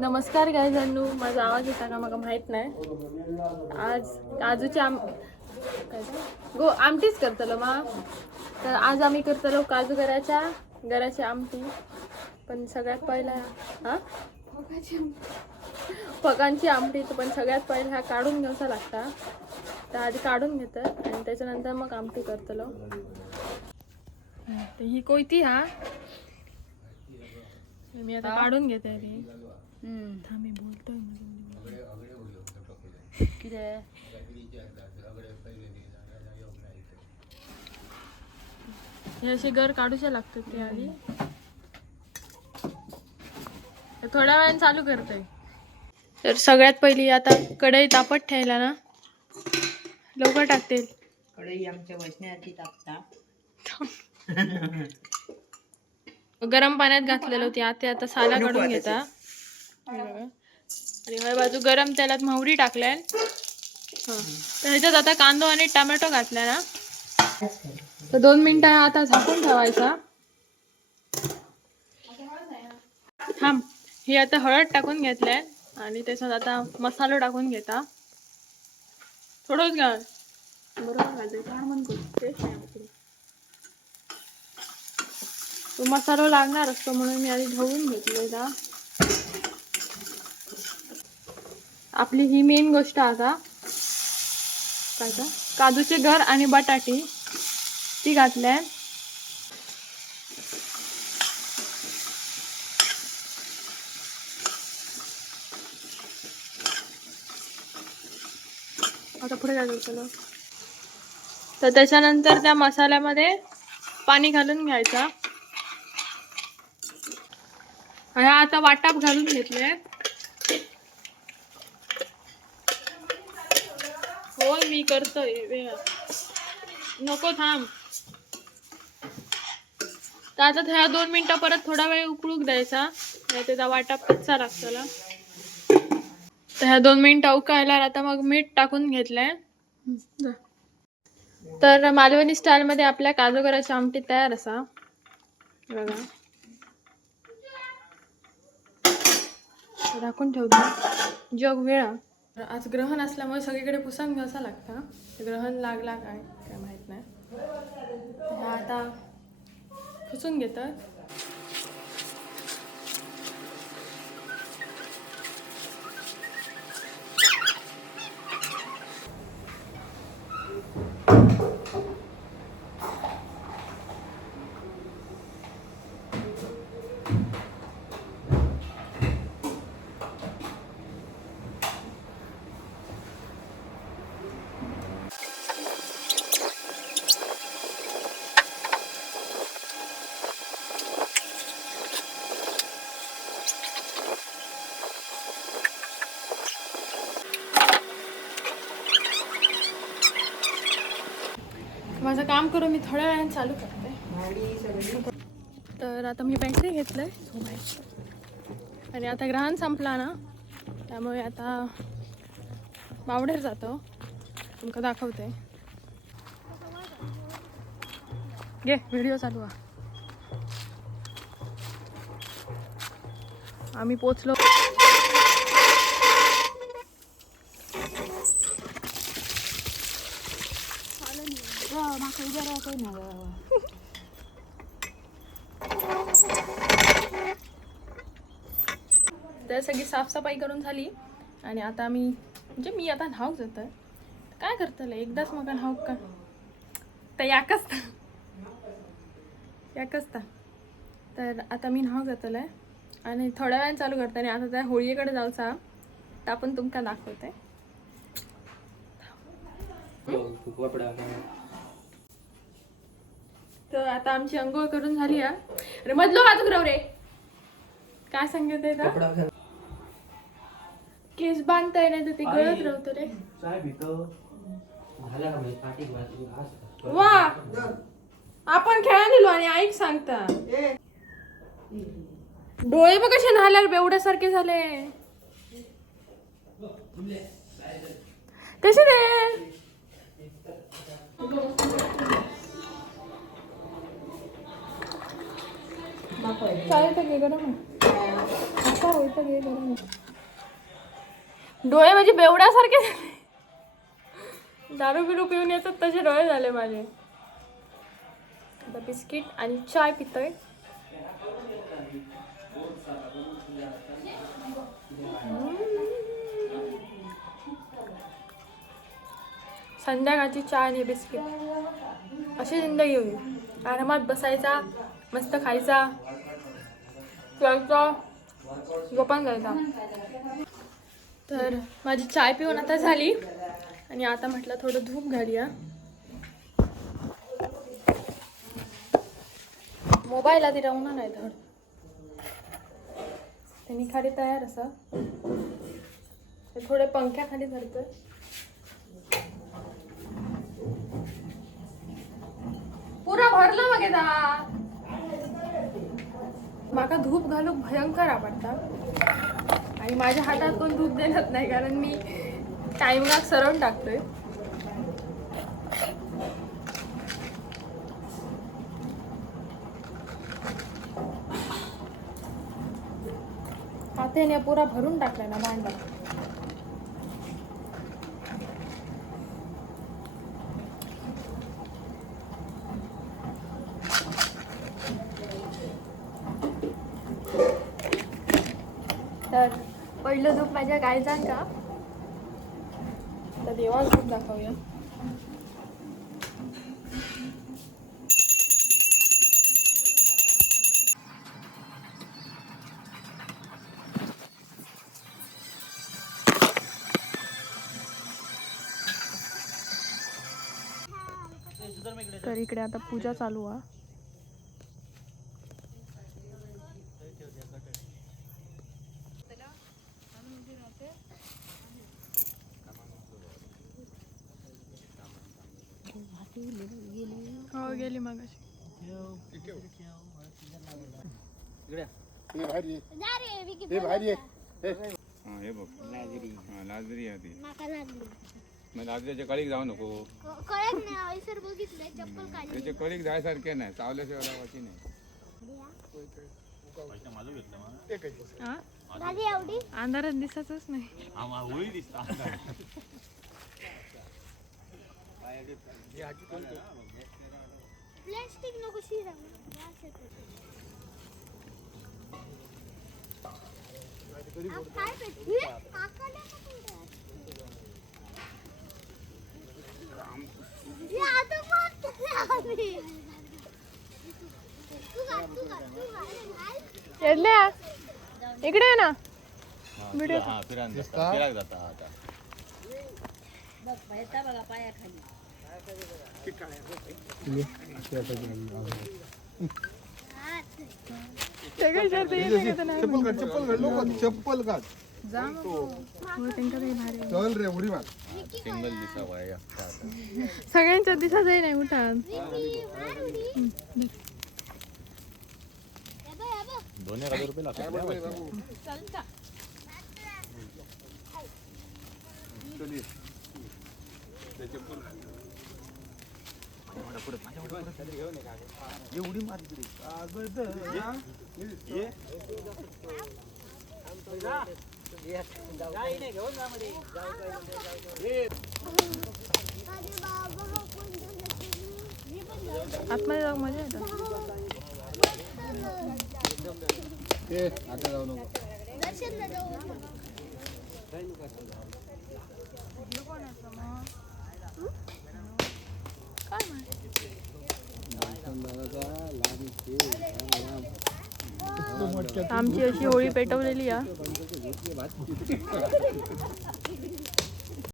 नमस्कार गायजांनू, माझा आवाज येता का मला माहित नाही. आज काजूची आमटीच करतलो मा. तर आज आम्ही करतलो काजू गराची आमटी. पण सगळ्यात पहिला फकांची आमटी. पण सगळ्यात पहिला ह्या काढून घ्यायचा लागता. तर आधी काढून घेतात आणि त्याच्यानंतर मग आमटी करतलो. ही कोयती मी आता काढून घेते रे. थांबी बोलतोय हे असे घर काढूचे लागतात ते आधी. थोड्या वेळाने चालू करते. तर सगळ्यात पहिली आता कढई तापत ठेवला ना, लवकर टाकते. कढई आमच्या वैष्णवी टाकता. गरम पाण्यात घातलेलं होती आता साला काढून घेता. आणि हय बाजू गरम तेलात मोहरी टाकल्या. तर ह्याच्यात आता कांदो आणि टोमॅटो घातला ना. तर 2 मिनिटं आता झाकून ठेवायचा. थांब, ही आता हळद टाकून घेतलाय आणि त्याच्यात आता मसालो टाकून घेता. थोडंच घाल, बरोबर घालते. तो मसाला लागणार असतो म्हणून मी आधी ढवळून घेतलेला. आपली ही मेन गोष्ट आता काय का काजूचे गर आणि बटाटी ती घातल्या. आता पुढे काय करतो. तर त्याच्यानंतर त्या मसाल्यामध्ये पाणी घालून घ्यायचा. ह्या आता वाटाप घालून घेतले. होय मी करतोय, नको थांब. तर आता ह्या 2 मिनिटं परत थोडा वेळ उकळूक द्यायचा. त्याचा वाटाप कच्चा लागतला. तर ह्या 2 मिनिटं उकळायला आता मग मीठ टाकून घेतलंय. तर मालवणी स्टाईल मध्ये आपल्या काजू गराची आमटी तयार असा बघा. राखून ठेवतो जग वेळा. आज ग्रहण असल्यामुळे सगळीकडे पुसून घ्यायचा लागतं. ग्रहण लागला काय माहित नाही. आता पुसून घेतात. माझं काम करून मी थोड्या वेळाने चालू करते. तर आता मी बॅटरी घेतलंय आणि आता ग्रहण संपला ना, त्यामुळे आता बावडेर जातो. तुमका दाखवते. घे व्हिडिओ चालू आहे. आम्ही पोचलो. तर सगळी साफसफाई करून झाली आणि आता मी आता न्हाव जातोय. काय करतलं एकदाच मग न्हाव का तर याकसता. तर आता मी न्हाव जातलंय आणि थोड्या वेळाने चालू करते. आणि आता त्या होळीकडे जाऊचा तर आपण तुमका दाखवते. तर आता आमची अंघोळ करून झाली आहे. अरे मधलो वाजू रे काय सांगत आहे. केस बांधताय नाही तर ते गळत राहतो रे. वा आपण खेळायला गेलो आणि ऐक सांगता डोळे बघ कसे न्हाल्यावर बेवड्यासारखे झाले कसे रे. चालेल तर घे गरम. आता होतं घे करून. डोळे म्हणजे बेवड्यासारखे झाले. दारू बिरू पिऊन येतात तसे डोळे झाले माझे. आता बिस्किट आणि चाय पितोय. संध्याकाळची चहा आणि बिस्किट अशी जिंदगी होईल. आरामात बसायचा, मस्त खायचा, प्यायचा, झोपून जायचा. तर माझी चाय पिऊन आता झाली आणि आता म्हटलं थोडं धूप घालूया. मोबाईल आधी राहून नाही धड त्यांनी खाली तयार असं थोडे पंख्याखाली धरतोय. पुरा भरला मग माका धूप घालूक भयंकर आवडता आणि माझ्या हातात कोण धूप देत नाही कारण मी टाइमला सरवून टाकतोय. हातेने पुरा भरून टाकलाय ना भांडा. तर पहिलं धूप माझ्या गायचान का तर देवाला धूप दाखवूया. तर इकडे आता पूजा चालू आहे. हो गेली मगाशी. लाजरीच्या कळीक जाऊ नको. त्याचे कळीक जायसारखे नाही, चावल्याशिवाय लावायची नाही. अंधारात दिसतच नाही. प्लास्टिक नको शिरा काय पेटली काकाला या आता मत आम्ही इकडे आहे ना व्हिडिओ फिरायला जाता आता. बघा पायाखाली चप्पल काढ चल रे उडी मार. सिंगल दिसावा सगळ्यांच्या दिसाचंही नाही उठा. 2,000 रुपये लागतात. एवढी मार आतमध्ये जाऊ मजा येतात. आता जाऊ नको. आमची अशी होळी पेटवलेली आहे.